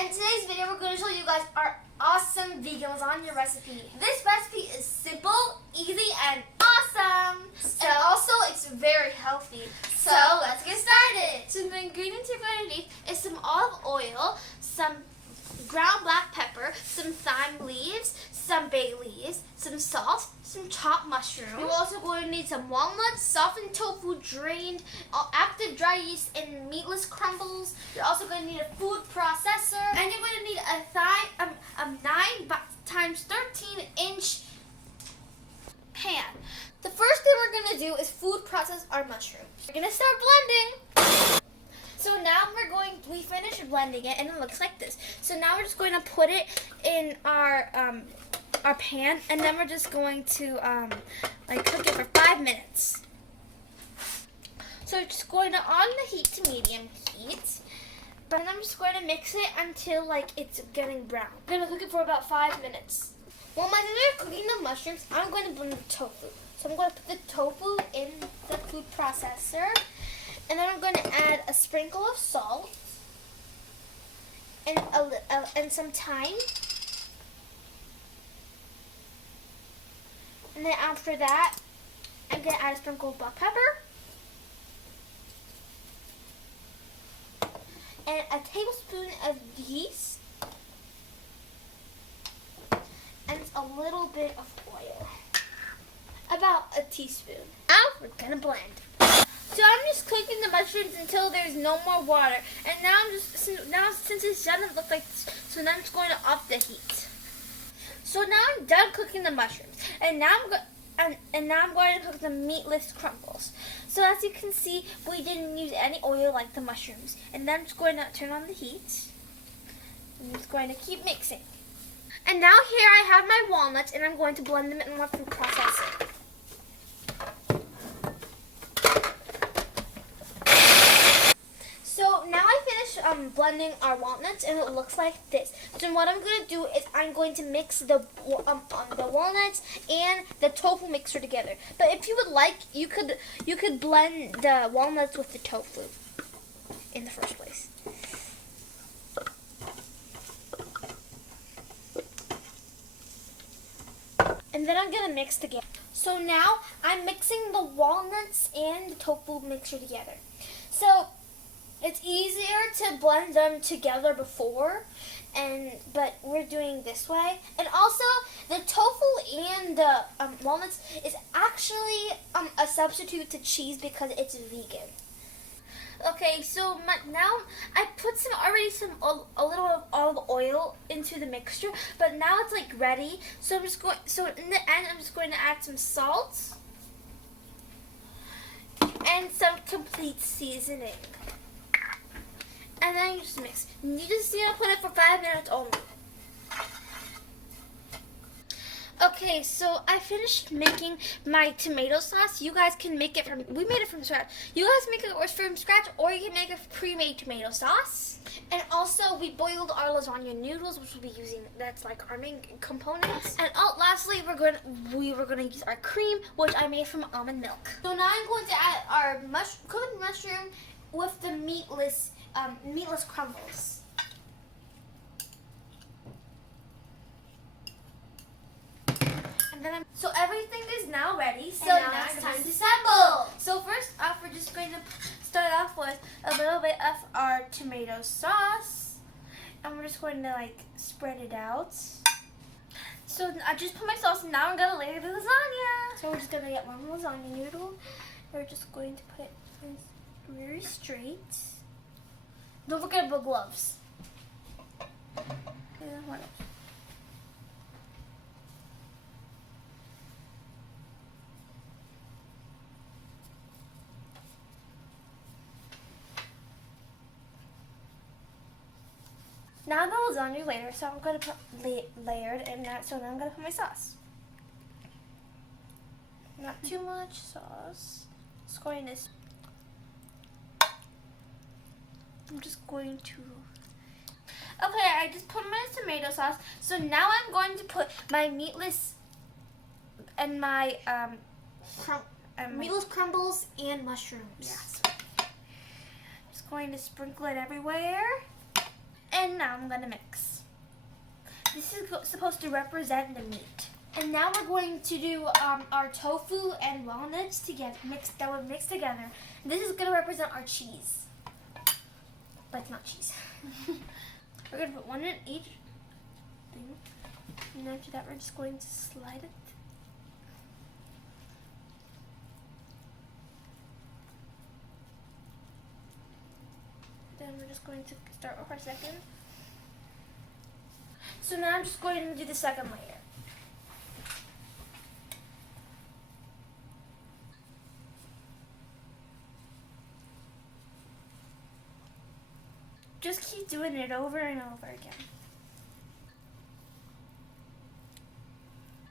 In today's video, we're going to show you guys our awesome vegan lasagna recipe. This recipe is simple, easy, and awesome. And also, it's very healthy. So let's get started. So the ingredients you're going to need is some olive oil, some ground black pepper, some thyme leaves, some bay leaves, some salt, some chopped mushrooms. You're also going to need some walnuts, softened tofu, drained, active dry yeast, and meatless crumbles. You're also going to need a food processor, and you're going to need a 9 times 13-inch pan. The first thing we're going to do is food process our mushrooms. We're going to start blending. So now we finished blending it, and it looks like this. So now we're just going to put it in our pan, and then we're just going to cook it for 5 minutes. So we're just going to on the heat to medium heat, but then I'm just going to mix it until it's getting brown. I'm going to cook it for about 5 minutes. While my sister is cooking the mushrooms, I'm going to blend the tofu. So I'm going to put the tofu in the food processor. And then I'm going to add a sprinkle of salt and some thyme. And then after that, I'm going to add a sprinkle of black pepper. And a tablespoon of yeast. And a little bit of oil. About a teaspoon. Now we're going to blend. So I'm just cooking the mushrooms until there's no more water. And now since it's done, it looks like this. So now I'm just going to off the heat. So now I'm done cooking the mushrooms. And now I'm going to cook the meatless crumbles. So as you can see, we didn't use any oil like the mushrooms. And then I'm just going to turn on the heat. I'm just going to keep mixing. And now here I have my walnuts, and I'm going to blend them in my food processor. So now I finished blending our walnuts, and it looks like this. So what I'm going to do is I'm going to mix the walnuts and the tofu mixture together. But if you would like, you could blend the walnuts with the tofu in the first place. And then I'm going to mix together. So now I'm mixing the walnuts and the tofu mixture together. So it's easier to blend them together before, but we're doing this way. And also, the tofu and the walnuts is actually a substitute to cheese because it's vegan. Okay, so now I put a little of olive oil into the mixture, but now it's ready. So in the end, I'm just going to add some salt and some complete seasoning. And then you just mix. You just need to put it for 5 minutes only. Okay, so I finished making my tomato sauce. You guys can make it we made it from scratch. You guys make it from scratch, or you can make a pre-made tomato sauce. And also, we boiled our lasagna noodles, which we'll be using. That's our main components. And lastly, we were gonna use our cream, which I made from almond milk. So now I'm going to add our cooked mushroom with the meatless crumbles. So everything is now ready. So now it's time to assemble. So first off, we're just going to start off with a little bit of our tomato sauce, and we're just going to spread it out. So I just put my sauce, and now I'm gonna layer the lasagna. So we're just gonna get one lasagna noodle. We're just going to put it very straight. Don't forget about gloves. And what else? Now the lasagna is layered, so I'm going to put layered, and so now I'm going to put my sauce. Not too much sauce. I'm just going to. Okay, I just put my tomato sauce. So now I'm going to put my meatless and my meatless crumbles and mushrooms. Yes. Just going to sprinkle it everywhere. And now I'm gonna mix. This is supposed to represent the meat. And now we're going to do our tofu and walnuts together, that would mix together. This is gonna represent our cheese, but it's not cheese. We're gonna put one in each thing, and after that we're just going to slide it. Then we're just going to start with our second. So now I'm just going to do the second layer. Just keep doing it over and over again.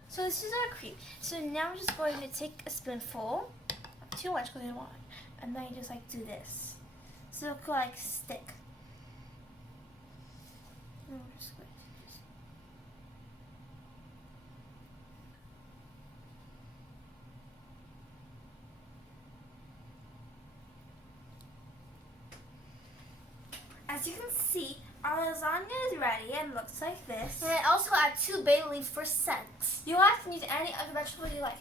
So this is our cream. So now I'm just going to take a spoonful, not too much because I don't want it, and then I just like do this. So it'll like stick. And we're just going to do this. As you can see, our lasagna is ready and looks like this. And I also add 2 bay leaves for scent. You can use any other vegetable you like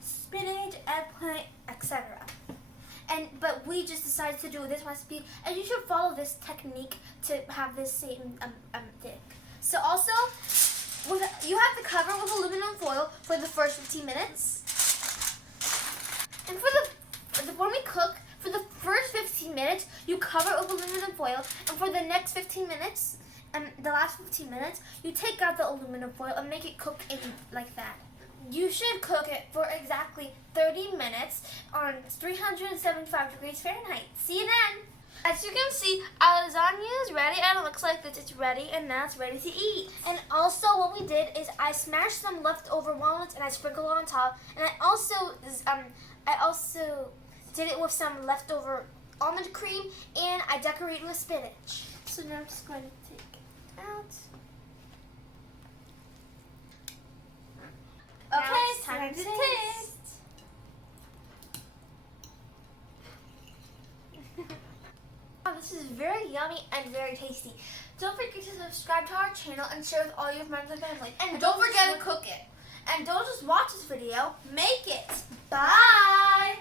spinach, eggplant, etc. But we just decided to do this recipe, and you should follow this technique to have this same thing. So also, you have to cover with aluminum foil for the first 15 minutes. And when we cook, for the first 15 minutes, you cover it with aluminum foil, and for the next 15 minutes, the last 15 minutes, you take out the aluminum foil and make it cook in like that. You should cook it for exactly 30 minutes on 375 degrees Fahrenheit. See you then! As you can see, our lasagna is ready, and it looks like that it's ready, and now it's ready to eat. And also what we did is I smashed some leftover walnuts and I sprinkled it on top, and I also did it with some leftover almond cream, and I decorated with spinach. So now I'm just going to take it out. Okay, it's time to taste. Wow, this is very yummy and very tasty. Don't forget to subscribe to our channel and share with all your friends and family. And don't forget to cook it. And don't just watch this video, make it. Bye!